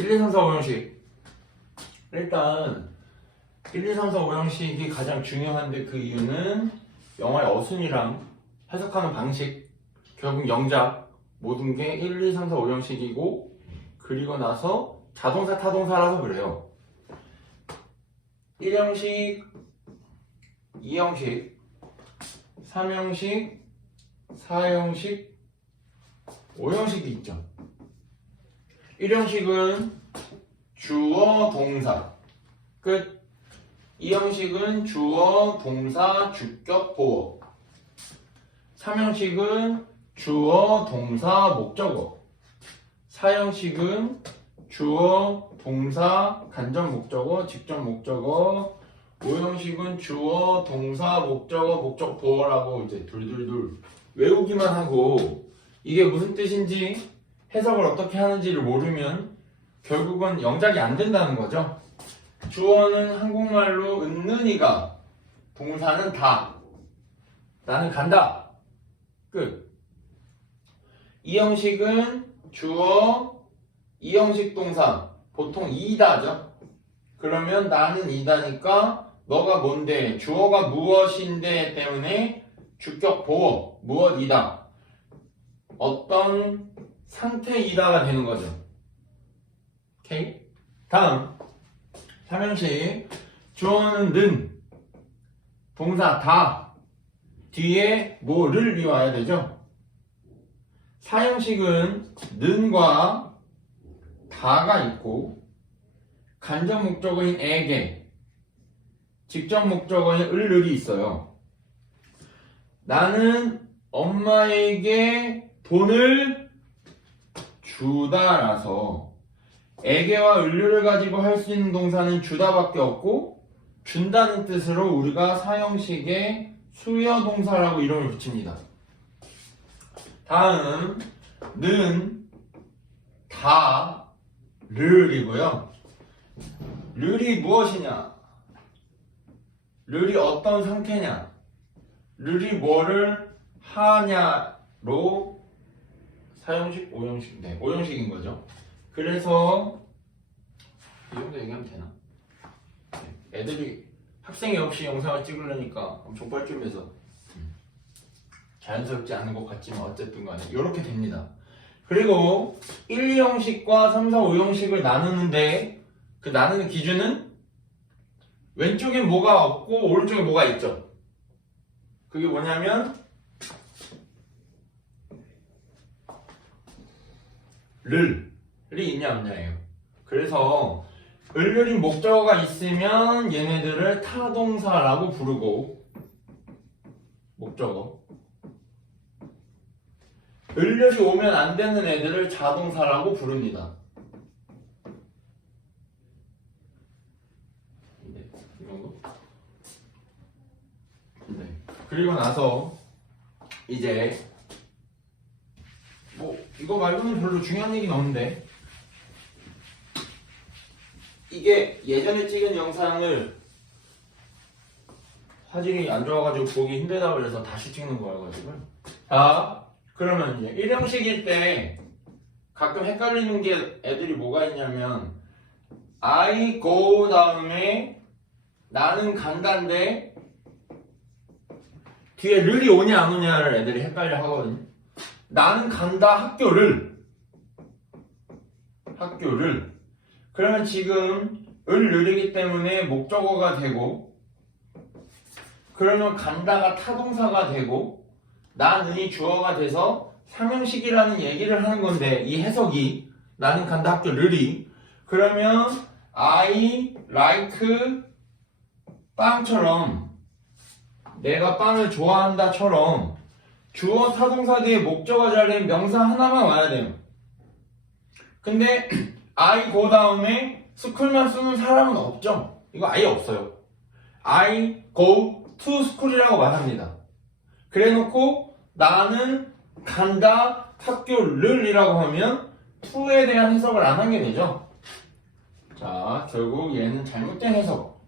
1, 2, 3, 4, 5형식. 일단 1, 2, 3, 4, 5형식이 가장 중요한데 그 이유는 영어의 어순이랑 해석하는 방식, 결국 영작 모든 게 1, 2, 3, 4, 5형식이고 그리고 나서 자동사, 타동사라서 그래요. 1형식, 2형식, 3형식, 4형식, 5형식이 있죠. 1형식은 주어, 동사, 끝. 2형식은 주어, 동사, 주격, 보어. 3형식은 주어, 동사, 목적어. 4형식은 주어, 동사, 간접 목적어, 직접 목적어. 5형식은 주어, 동사, 목적어, 목적 보어라고 이제 둘둘둘 외우기만 하고 이게 무슨 뜻인지 해석을 어떻게 하는지를 모르면 결국은 영작이 안 된다는 거죠. 주어는 한국말로 은는이가, 동사는 다, 나는 간다, 끝. 2형식은 주어, 2형식 동사, 보통 이다죠. 그러면 나는 이다니까 너가 뭔데, 주어가 무엇인데 때문에 주격 보어, 무엇이다, 어떤 상태이다가 되는 거죠. 오케이? 다음 3형식 주어는 는, 동사 다, 뒤에 뭐를 와야 되죠. 4형식은 는과 다가 있고 간접 목적어인 에게, 직접 목적어인 을을이 있어요. 나는 엄마에게 돈을 주다라서 에게와 을류를 가지고 할 수 있는 동사는 주다밖에 없고 준다는 뜻으로 우리가 4형식의 수여 동사라고 이름을 붙입니다. 다음 는, 다, 를이고요. 를이 무엇이냐? 를이 어떤 상태냐? 를이 뭐를 하냐로 4형식, 5형식, 네, 5형식인 거죠. 그래서 이 정도 얘기하면 되나? 애들이 학생이 없이 영상을 찍으려니까 엄청 뻘쭘해서 자연스럽지 않은 것 같지만 어쨌든 간에 이렇게 됩니다. 그리고 1, 2형식과 3, 4, 5형식을 나누는데 그 나누는 기준은 왼쪽엔 뭐가 없고 오른쪽에 뭐가 있죠. 그게 뭐냐면 를이 있냐 없냐예요. 그래서 을을인 목적어가 있으면 얘네들을 타동사라고 부르고, 목적어, 을을이 오면 안 되는 애들을 자동사라고 부릅니다. 네, 이 정도? 네. 그리고 나서 이제 뭐 이거 말고는 별로 중요한 얘기는 없는데, 이게 예전에 찍은 영상을 화질이 안 좋아가지고 보기 힘들다고 해서 다시 찍는 거여가지고. 자, 그러면 이제 1형식일 때 가끔 헷갈리는 게 애들이 뭐가 있냐면 I go 다음에 나는 간다인데 뒤에 를이 오냐 안 오냐를 애들이 헷갈려 하거든. 나는 간다 학교를 그러면 지금 을을이기 때문에 목적어가 되고, 그러면 간다가 타동사가 되고 나는이 주어가 돼서 3형식이라는 얘기를 하는 건데, 이 해석이 나는 간다 학교를이 그러면 I like 빵처럼, 내가 빵을 좋아한다처럼 주어 타동사 뒤에 목적어 자리에 명사 하나만 와야 돼요. 근데 I go 다음에 스쿨만 쓰는 사람은 없죠. 이거 아예 없어요. I go to school이라고 말합니다. 그래놓고 나는 간다 학교를 이라고 하면 to에 대한 해석을 안 하게 되죠. 자, 결국 얘는 잘못된 해석,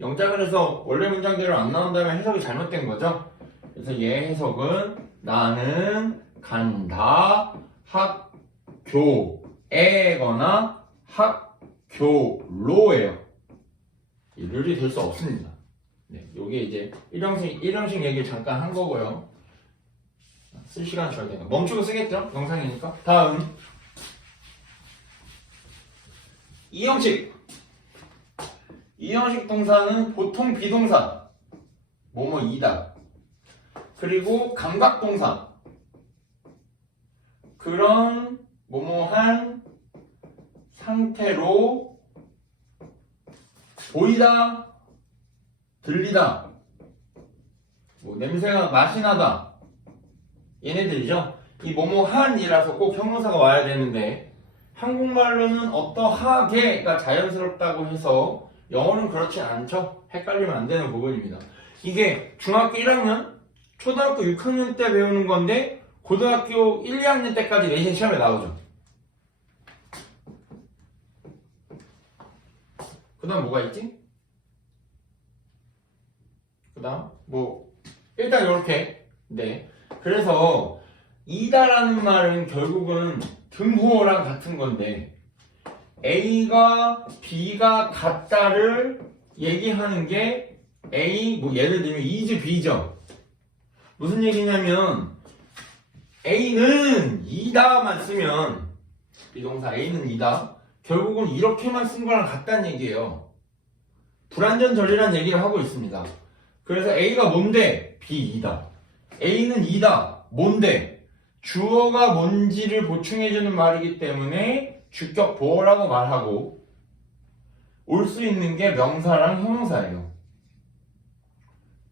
영작을 해서 원래 문장대로 안 나온다면 해석이 잘못된 거죠. 그래서 얘 해석은 나는 간다 학교에거나 학교로예요. 이 룰이 될 수 없습니다. 네, 요게 이제 일형식 얘기 잠깐 한 거고요. 쓸 시간 절대가 멈추고 쓰겠죠? 영상이니까. 다음 이형식 동사는 보통 비동사 뭐뭐이다. 그리고 감각동사 그런 뭐뭐한 상태로 보이다, 들리다, 뭐 냄새가 맛이 나다 얘네들이죠. 이 뭐뭐한이라서 꼭 형용사가 와야 되는데 한국말로는 어떠하게가 자연스럽다고 해서 영어는 그렇지 않죠. 헷갈리면 안 되는 부분입니다. 이게 중학교 1학년, 초등학교 6학년 때 배우는 건데 고등학교 1, 2학년 때까지 내신 시험에 나오죠. 그 다음 뭐가 있지? 그 다음 뭐 일단 이렇게. 네. 그래서 이다라는 말은 결국은 등호랑 같은 건데 A가 B가 같다를 얘기하는 게 A, 뭐 예를 들면 is B죠. 무슨 얘기냐면 A는 이다만 쓰면 비동사 A는 이다. 결국은 이렇게만 쓴 거랑 같다는 얘기예요. 불완전절이라는 얘기를 하고 있습니다. 그래서 A가 뭔데? B이다. A는 이다. 뭔데? 주어가 뭔지를 보충해주는 말이기 때문에 주격 보어라고 말하고 올 수 있는 게 명사랑 형용사예요.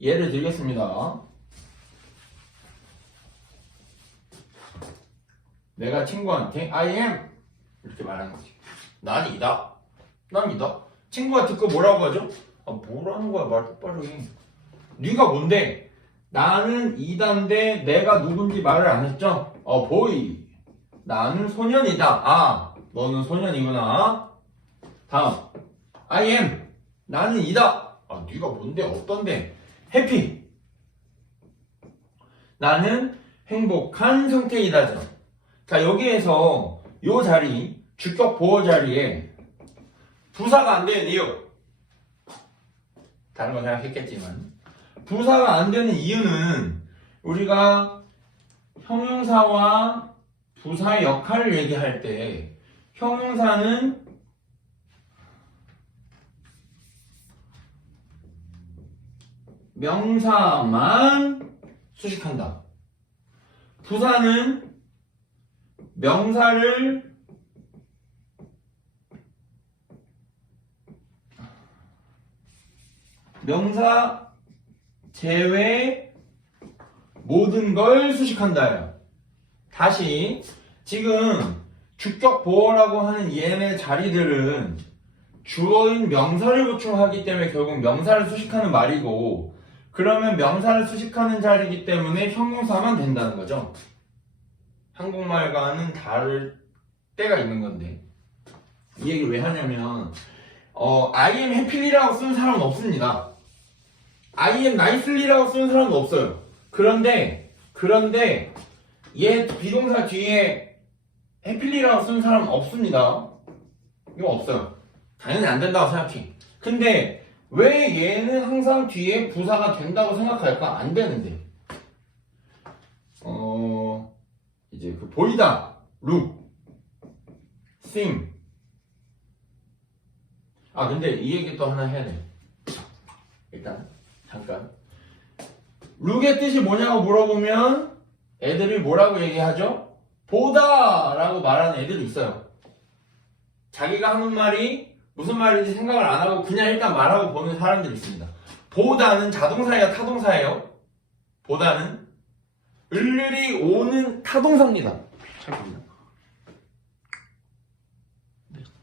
예를 들겠습니다. 내가 친구한테 I am 이렇게 말하는 거지. 난 이다. 난 이다. 친구가 듣고 뭐라고 하죠? 아, 뭐라는 거야? 말 똑바로 해. 네가 뭔데? 나는 이다인데 내가 누군지 말을 안 했죠? 보이. 나는 소년이다. 아, 너는 소년이구나. 다음. I am. 나는 이다. 아, 네가 뭔데? 어떤데? 해피. 나는 행복한 상태이다죠. 자, 여기에서 요 자리, 주격 보호 자리에 부사가 안 되는 이유. 다른 거 생각했겠지만 부사가 안 되는 이유는 우리가 형용사와 부사의 역할을 얘기할 때 형용사는 명사만 수식한다. 부사는 명사를 명사 제외 모든 걸 수식한다요. 다시 지금 주격 보어라고 하는 얘네 자리들은 주어인 명사를 보충하기 때문에 결국 명사를 수식하는 말이고 그러면 명사를 수식하는 자리이기 때문에 형용사만 된다는 거죠. 한국말과는 다를 때가 있는 건데 이 얘기를 왜 하냐면 I am happy라고 쓰는 사람은 없습니다. I am nicely라고 쓰는 사람은 없어요. 그런데 얘 비동사 뒤에 happy라고 쓰는 사람은 없습니다. 이거 없어요. 당연히 안 된다고 생각해. 근데 왜 얘는 항상 뒤에 부사가 된다고 생각할까? 안 되는데. 이제 그 보이다, look, sing. 근데 이 얘기 또 하나 해야 돼. 일단 잠깐. look의 뜻이 뭐냐고 물어보면 애들이 뭐라고 얘기하죠? 보다 라고 말하는 애들이 있어요. 자기가 하는 말이 무슨 말인지 생각을 안 하고 그냥 일단 말하고 보는 사람들이 있습니다. 보다는 자동사예요, 타동사예요? 보다는 을을이 오는 타동사입니다.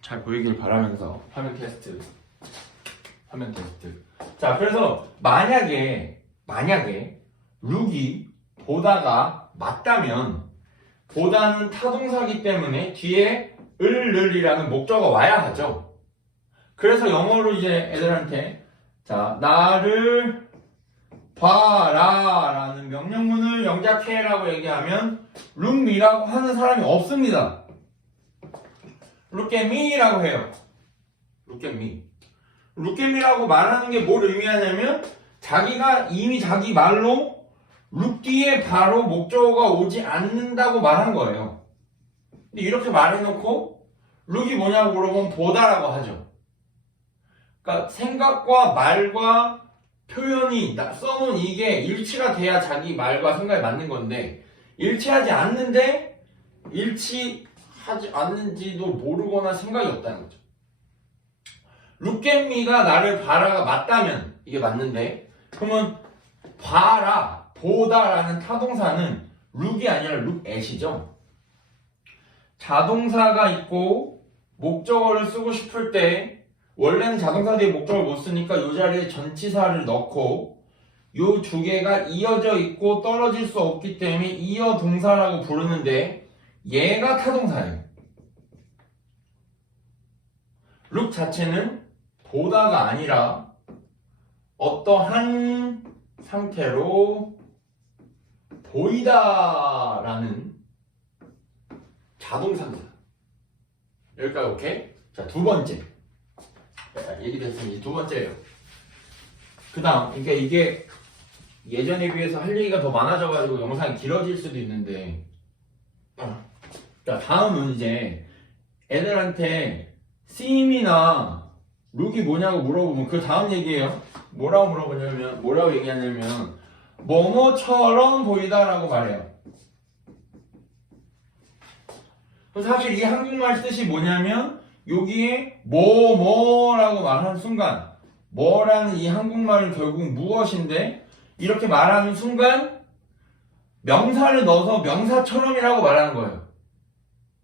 잘 보이길 바라면서 화면 테스트. 자, 그래서 만약에 룩이 보다가 맞다면 보다는 타동사기 때문에 뒤에 을이라는 목적어가 와야 하죠. 그래서 영어로 이제 애들한테 자, 나를 봐라 라는 명령문을 영작해 라고 얘기하면 look me라고 하는 사람이 없습니다. look at me라고 해요. look at me. look at me라고 말하는 게 뭘 의미하냐면 자기가 이미 자기 말로 look 뒤에 바로 목적어가 오지 않는다고 말한 거예요. 근데 이렇게 말해놓고 look이 뭐냐고 물어보면 보다라고 하죠. 그러니까 생각과 말과 표현이 써놓은 이게 일치가 돼야 자기 말과 생각이 맞는 건데 일치하지 않는데 일치하지 않는지도 모르거나 생각이 없다는 거죠. look at me가 나를 봐라가 맞다면 이게 맞는데 그러면 봐라, 보다라는 타동사는 look이 아니라 look at이죠. 자동사가 있고 목적어를 쓰고 싶을 때 원래는 자동사 뒤에 목적어를 못 쓰니까 이 자리에 전치사를 넣고 이 두 개가 이어져 있고 떨어질 수 없기 때문에 이어 동사라고 부르는데 얘가 타동사예요. look 자체는 보다가 아니라 어떠한 상태로 보이다라는 자동사입니다. 여기까지 오케이? 자, 두 번째. 얘기됐으니 두 번째예요. 그 다음, 그러니까 이게 예전에 비해서 할 얘기가 더 많아져가지고 영상이 길어질 수도 있는데 자, 다음은 이제 애들한테 seem이나 look이 뭐냐고 물어보면 그 다음 얘기예요. 뭐라고 얘기하냐면 뭐뭐처럼 보이다라고 말해요. 사실 이 한국말 뜻이 뭐냐면 여기에 뭐뭐라고 말하는 순간 뭐라는 이 한국말은 결국 무엇인데 이렇게 말하는 순간 명사를 넣어서 명사처럼이라고 말하는 거예요.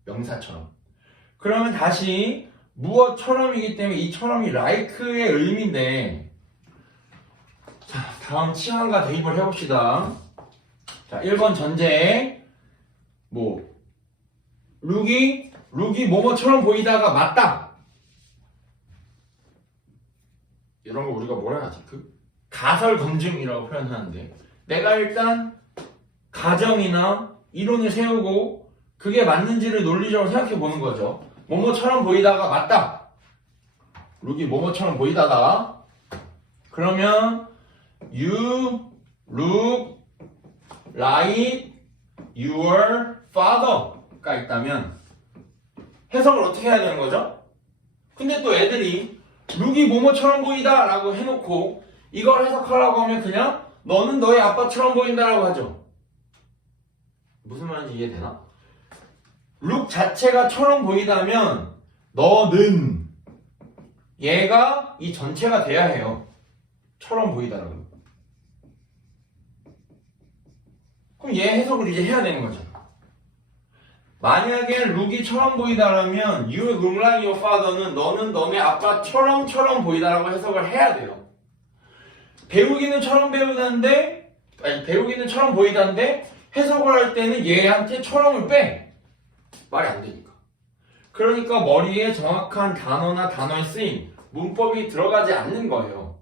명사처럼. 그러면 다시 무엇처럼이기 때문에 이 처럼이 like의 의미인데 자, 다음 치환과 대입을 해봅시다. 자, 1번 전제 룩이 뭐뭐처럼 보이다가 맞다. 이런 거 우리가 뭐라 하지? 가설 검증이라고 표현하는데 내가 일단 가정이나 이론을 세우고 그게 맞는지를 논리적으로 생각해 보는 거죠. 뭐뭐처럼 보이다가 맞다. 룩이 뭐뭐처럼 보이다가 그러면 you look like your father가 있다면 해석을 어떻게 해야 되는 거죠? 근데 또 애들이 룩이 뭐뭐처럼 보이다 라고 해놓고 이걸 해석하라고 하면 그냥 너는 너의 아빠처럼 보인다라고 하죠. 무슨 말인지 이해되나? 룩 자체가 처럼 보이다면 너는 얘가 이 전체가 돼야 해요. 처럼 보이다라고. 그럼 얘 해석을 이제 해야 되는 거죠. 만약에 룩이 처럼 보이다라면 You look like your father는 너는 너네 아빠처럼 보이다라고 해석을 해야 돼요. 배우기는 처럼 보이다인데 해석을 할 때는 얘한테 처럼을 빼. 말이 안 되니까. 그러니까 머리에 정확한 단어나 단어의 쓰임, 문법이 들어가지 않는 거예요.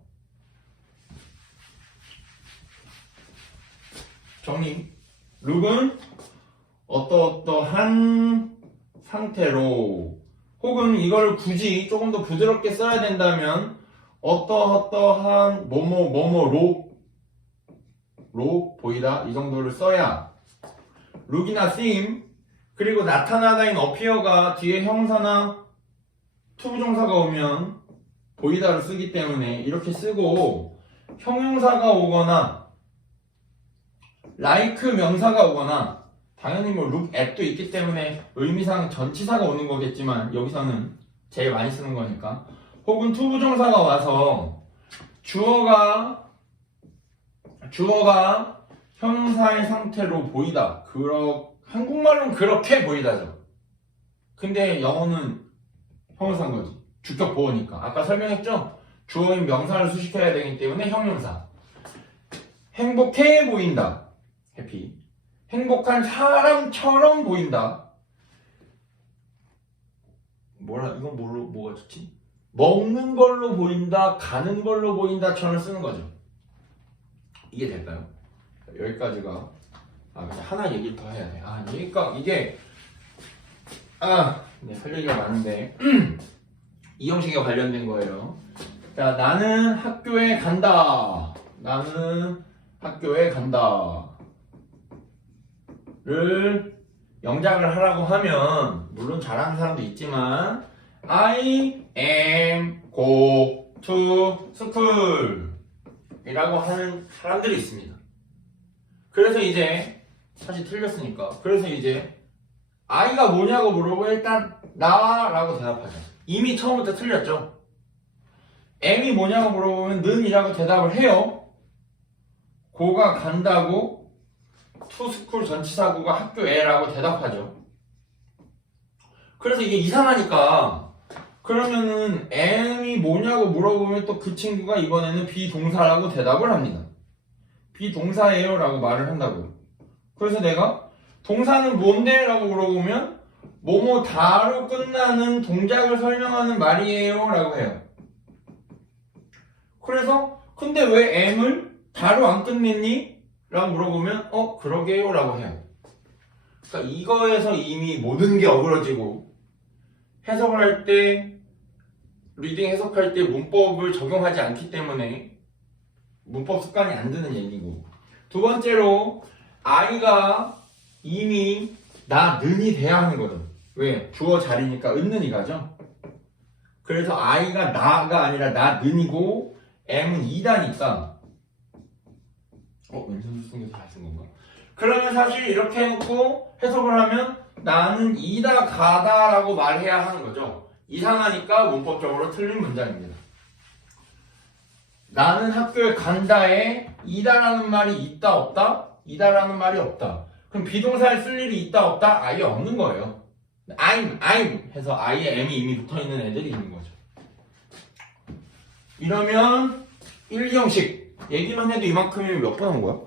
정리. 룩은 어떠한 상태로 혹은 이걸 굳이 조금 더 부드럽게 써야 된다면 어떠한 뭐뭐로 보이다 이 정도를 써야 룩이나 theme 그리고 나타나다인 appear가 뒤에 형사나 투부정사가 오면 보이다를 쓰기 때문에 이렇게 쓰고 형용사가 오거나 like 명사가 오거나 당연히 look at도 있기 때문에 의미상 전치사가 오는 거겠지만 여기서는 제일 많이 쓰는 거니까 혹은 투부정사가 와서 주어가 형용사의 상태로 보이다. 한국말로는 그렇게 보이다죠. 근데 영어는 형용사인 거지. 주격 보어니까. 아까 설명했죠? 주어인 명사를 수식해야 되기 때문에 형용사. 행복해 보인다. 해피. 행복한 사람처럼 보인다. 이건 뭐가 좋지? 먹는 걸로 보인다, 가는 걸로 보인다처럼 쓰는 거죠. 이게 될까요? 여기까지가 하나 얘기를 더 해야 돼. 그러니까 이게 네, 할 얘기가 많은데 이 형식에 관련된 거예요. 자, 나는 학교에 간다. 나는 학교에 간다. 를 영작을 하라고 하면 물론 잘하는 사람도 있지만 I am go to school 이라고 하는 사람들이 있습니다. 그래서 이제 사실 틀렸으니까 그래서 이제 I가 뭐냐고 물어보고 일단 나라고 대답하죠. 이미 처음부터 틀렸죠. M이 뭐냐고 물어보면 는이라고 대답을 해요. 고가 간다고 to school 전치사구가 학교에라고 대답하죠. 그래서 이게 이상하니까 그러면은 M이 뭐냐고 물어보면 또 그 친구가 이번에는 비동사라고 대답을 합니다. 비동사예요 라고 말을 한다고요. 그래서 내가 동사는 뭔데? 라고 물어보면 뭐뭐 다로 끝나는 동작을 설명하는 말이에요 라고 해요. 그래서 근데 왜 M을 다로 안 끝냈니? 라고 물어보면 그러게요 라고 해요. 그러니까 이거에서 이미 모든 게 어그러지고 해석을 할 때 리딩 해석할 때 문법을 적용하지 않기 때문에 문법 습관이 안 드는 얘기고 두 번째로 I가 이미 나는이 돼야 하는 거죠. 왜? 주어 자리니까 은는이 가죠. 그래서 I가 나가 아니라 나는이고 M은 이다니까 왼손 숨겨서 잘 쓴 건가? 그러면 사실 이렇게 해놓고 해석을 하면 나는 이다 가다 라고 말해야 하는 거죠. 이상하니까 문법적으로 틀린 문장입니다. 나는 학교에 간다에 이다라는 말이 있다 없다? 이다라는 말이 없다. 그럼 비동사에 쓸 일이 있다 없다? 아예 없는 거예요. I'm 해서 I에 M이 이미 붙어있는 애들이 있는 거죠. 이러면 1, 2형식 얘기만 해도 이만큼이면 몇 번 한 거야?